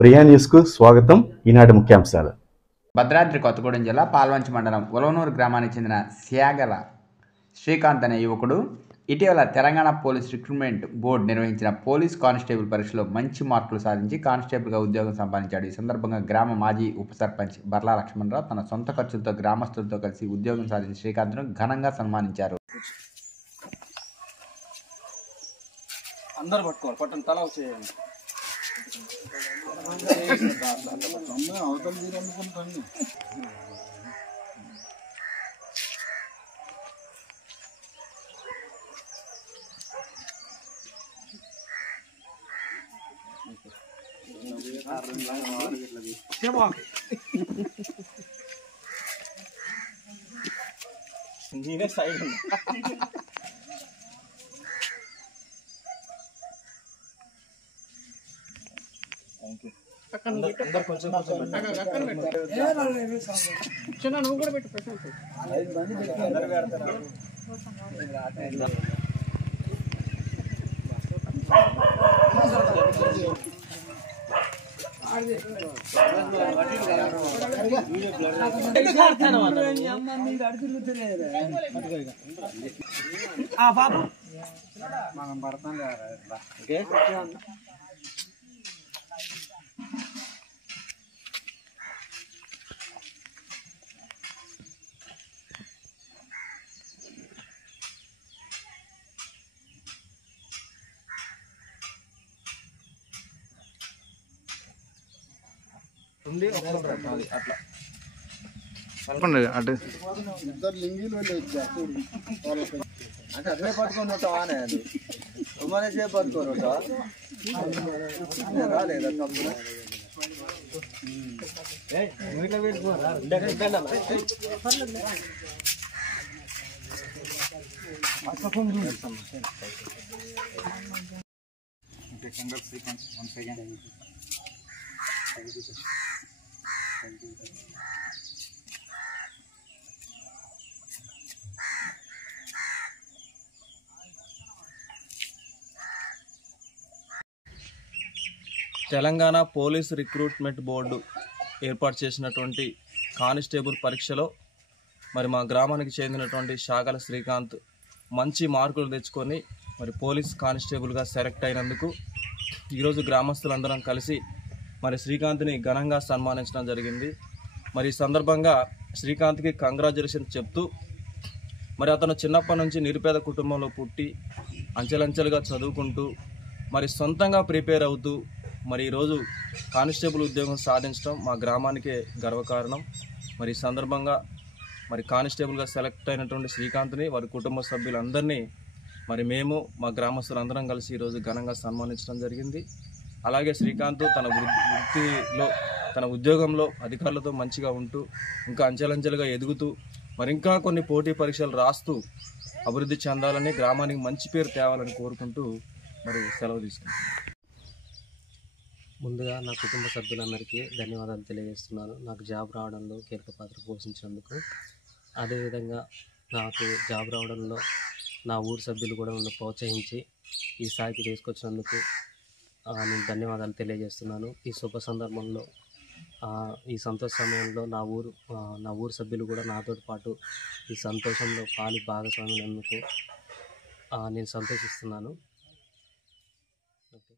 ప్రియా న్యూస్కు స్వాగతం. ఈనాటి ముఖ్యాంశాలు. భద్రాద్రి కొత్తగూడెం జిల్లా పాల్వంచ మండలం ఉలవనూరు గ్రామానికి చెందిన శ్యాగల శ్రీకాంత్ అనే యువకుడు ఇటీవల తెలంగాణ పోలీస్ రిక్రూట్మెంట్ బోర్డు నిర్వహించిన పోలీస్ కానిస్టేబుల్ పరీక్షలో మంచి మార్కులు సాధించి కానిస్టేబుల్గా ఉద్యోగం సంపాదించాడు. ఈ సందర్భంగా గ్రామ మాజీ ఉప సర్పంచ్ బర్లా లక్ష్మణరావు తన సొంత ఖర్చులతో గ్రామస్తులతో కలిసి ఉద్యోగం సాధించిన శ్రీకాంత్ను ఘనంగా సన్మానించారు. అందరూ పట్టుకోవాలి, పట్టణం తల వచ్చేయాలి. నేనే సైడ్ అందరు కొంచెం నువ్వు కూడా పెట్టు ప్రశాంత్. బాబు మనం పడతాం. అంటే అట్లే పట్టుకొని ఉంటావా అది ఉమ్మనే సేపు పట్టుకోరు రాలేదా తమ్ముడు? తెలంగాణ పోలీస్ రిక్రూట్మెంట్ బోర్డు ఏర్పాటు చేసినటువంటి కానిస్టేబుల్ పరీక్షలో మరి మా గ్రామానికి చెందినటువంటి శ్యాగల శ్రీకాంత్ మంచి మార్కులు తెచ్చుకొని మరి పోలీస్ కానిస్టేబుల్గా సెలెక్ట్ అయినందుకు ఈరోజు గ్రామస్తులందరం కలిసి మరి శ్రీకాంత్ని ఘనంగా సన్మానించడం జరిగింది. మరి ఈ సందర్భంగా శ్రీకాంత్కి కంగ్రాచులేషన్స్ చెప్తూ మరి అతను చిన్నప్పటి నుంచి నిరుపేద కుటుంబంలో పుట్టి అంచెలంచెలుగా చదువుకుంటూ మరి సొంతంగా ప్రిపేర్ అవుతూ మరి ఈరోజు కానిస్టేబుల్ ఉద్యోగం సాధించడం మా గ్రామానికే గర్వకారణం. మరి ఈ సందర్భంగా మరి కానిస్టేబుల్గా సెలెక్ట్ అయినటువంటి శ్రీకాంత్ని వారి కుటుంబ సభ్యులందరినీ మరి మేము మా గ్రామస్తులందరం కలిసి ఈరోజు ఘనంగా సన్మానించడం జరిగింది. అలాగే శ్రీకాంత్ తన వృత్తిలో తన ఉద్యోగంలో అధికారులతో మంచిగా ఉంటూ ఇంకా అంచెలంచెలుగా ఎదుగుతూ మరి ఇంకా కొన్ని పోటీ పరీక్షలు రాస్తూ అభివృద్ధి చెందాలని గ్రామానికి మంచి పేరు తేవాలని కోరుకుంటూ మరి సెలవు తీసుకుంటున్నాను. ముందుగా నా కుటుంబ సభ్యులందరికీ ధన్యవాదాలు తెలియజేస్తున్నాను, నాకు జాబ్ రావడంలో కీలక పాత్ర పోషించినందుకు. అదేవిధంగా నాకు జాబ్ రావడంలో నా ఊరు సభ్యులు కూడా నన్ను ప్రోత్సహించి ఈ స్థాయికి తీసుకొచ్చినందుకు నేను ధన్యవాదాలు తెలియజేస్తున్నాను. ఈ శుభ సందర్భంలో ఈ సంతోష సమయంలో నా ఊరు సభ్యులు కూడా నాతో పాటు ఈ సంతోషంలో భాగస్వామ్యులందుకు నేను సంతోషిస్తున్నాను. ఓకే.